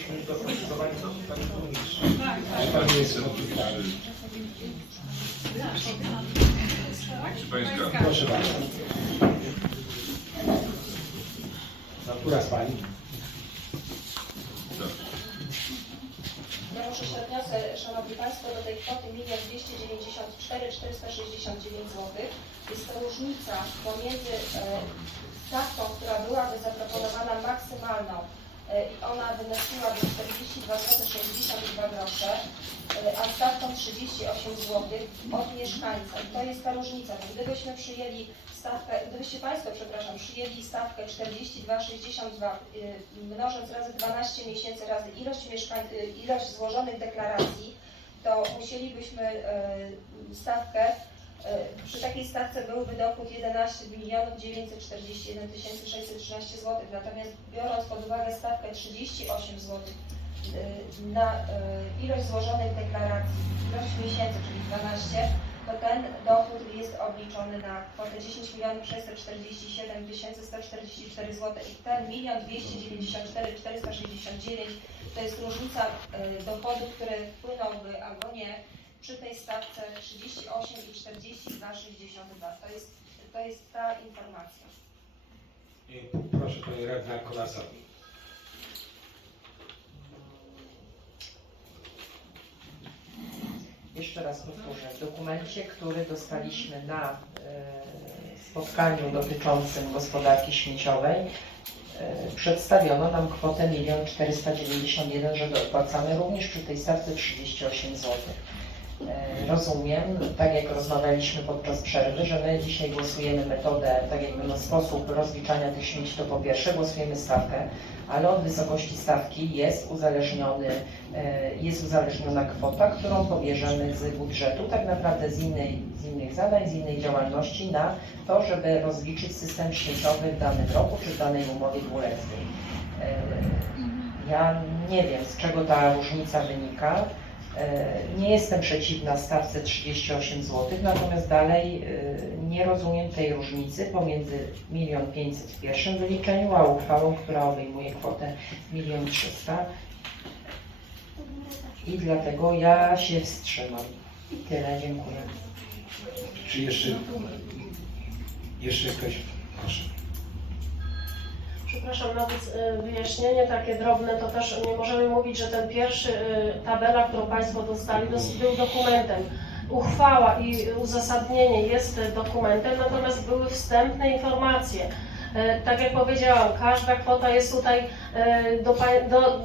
jeszcze, żebyśmy doprecyzowali to panie burmistrzu. Pan minister, Proszę Państwa, Proszę bardzo. No, która z pani? Ja muszę się odniosę, Szanowni Państwo, do tej kwoty 1 294 469 zł. Jest to różnica pomiędzy e, stawką, która byłaby zaproponowana maksymalną i ona wynosiłaby 42 zł 62 grosze, e, a stawką 38 zł od mieszkańca. I to jest ta różnica. Gdybyśmy przyjęli stawkę, gdybyście Państwo, przepraszam, przyjęli stawkę 42,62 y, mnożąc razy 12 miesięcy razy ilość mieszkań, ilość złożonych deklaracji, to musielibyśmy stawkę, przy takiej stawce byłby dochód 11 milionów 941 613 zł. Natomiast biorąc pod uwagę stawkę 38 zł y, na y, ilość złożonych deklaracji, ilość miesięcy, czyli 12, to ten dochód jest obliczony na kwotę 10 milionów 647 144 zł i ten 1 294 469 to jest różnica y, dochodu, który wpłynąłby albo nie przy tej stawce 38 i 42,62. To jest, to jest ta informacja. I Proszę pani radna Kolasa. Jeszcze raz powtórzę, w dokumencie, który dostaliśmy na e, spotkaniu dotyczącym gospodarki śmieciowej, e, przedstawiono nam kwotę 1 491 że dopłacamy również przy tej stawce 38 zł. Rozumiem, tak jak rozmawialiśmy podczas przerwy, że my dzisiaj głosujemy metodę, tak jakby no sposób rozliczania tych śmieci, to po pierwsze głosujemy stawkę, ale od wysokości stawki jest uzależniony, e, jest uzależniona kwota, którą pobierzemy z budżetu, tak naprawdę z, innej, z innych zadań, z innej działalności na to, żeby rozliczyć system śmieciowy w danym roku czy w danej umowie dwuletniej. E, Ja nie wiem, z czego ta różnica wynika. E, Nie jestem przeciwna stawce 38 zł, natomiast dalej e, nie rozumiem tej różnicy pomiędzy 1 500 w pierwszym wyliczeniu, a uchwałą, która obejmuje kwotę 1 300 i dlatego ja się wstrzymam. I tyle, dziękuję. Czy jeszcze, jeszcze jakaś, proszę. Przepraszam, nawet y, wyjaśnienie takie drobne, to też nie możemy mówić, że ten pierwszy y, tabela, którą Państwo dostali, dos- był dokumentem. Uchwała i uzasadnienie jest dokumentem, natomiast były wstępne informacje. Y, Tak jak powiedziałam, każda kwota jest tutaj do, do,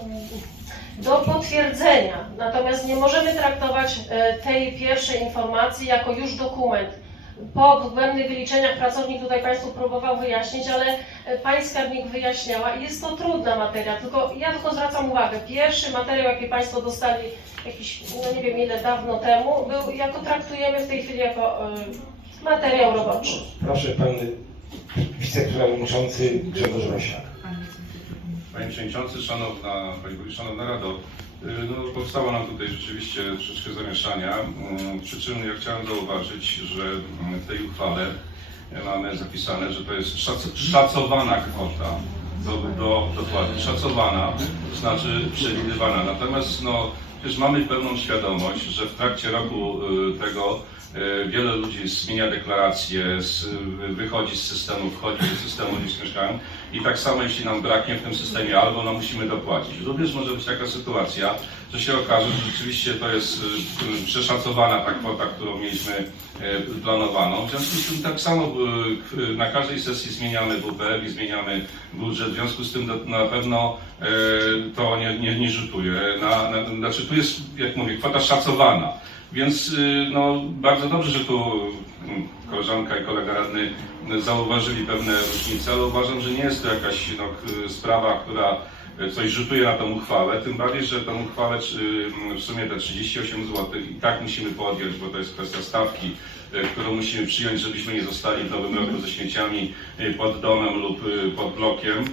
do potwierdzenia, natomiast nie możemy traktować tej pierwszej informacji jako już dokument. Po dogłębnych wyliczeniach pracownik tutaj Państwu próbował wyjaśnić, ale e, Pani skarbnik wyjaśniała i jest to trudna materia, tylko ja tylko zwracam uwagę, pierwszy materiał, jaki Państwo dostali jakiś, no nie wiem ile dawno temu, był, jako traktujemy w tej chwili jako e, materiał roboczy. Proszę pan wiceprzewodniczący Grzegorz Rosiak. Panie Przewodniczący, Szanowna Pani Burmistrz, Szanowna Rado, y, no, powstało nam tutaj rzeczywiście troszeczkę zamieszania, mm, przy czym ja chciałem zauważyć, że mm, w tej uchwale mamy zapisane, że to jest szac- szacowana kwota, do, do, dokładnie, szacowana, to znaczy przewidywana. Natomiast no, też mamy pełną świadomość, że w trakcie roku y, tego y, wiele ludzi zmienia deklaracje, wychodzi z systemu, wchodzi do systemu, gdzie mieszkają i tak samo jeśli nam braknie w tym systemie, albo no musimy dopłacić. Również może być taka sytuacja, że się okaże, że rzeczywiście to jest y, przeszacowana ta kwota, którą mieliśmy planowaną. W związku z tym tak samo na każdej sesji zmieniamy WPF i zmieniamy budżet. W związku z tym na pewno to nie, nie, nie rzutuje. Na, na, znaczy tu jest, jak mówię, kwota szacowana. Więc y, no, bardzo dobrze, że tu mm, koleżanka i kolega radny zauważyli pewne różnice, ale uważam, że nie jest to jakaś no, sprawa, która coś rzutuje na tą uchwałę, tym bardziej, że tą uchwałę w sumie te 38 zł i tak musimy podjąć, bo to jest kwestia stawki, y, którą musimy przyjąć, żebyśmy nie zostali w nowym roku ze śmieciami y, pod domem lub y, pod blokiem.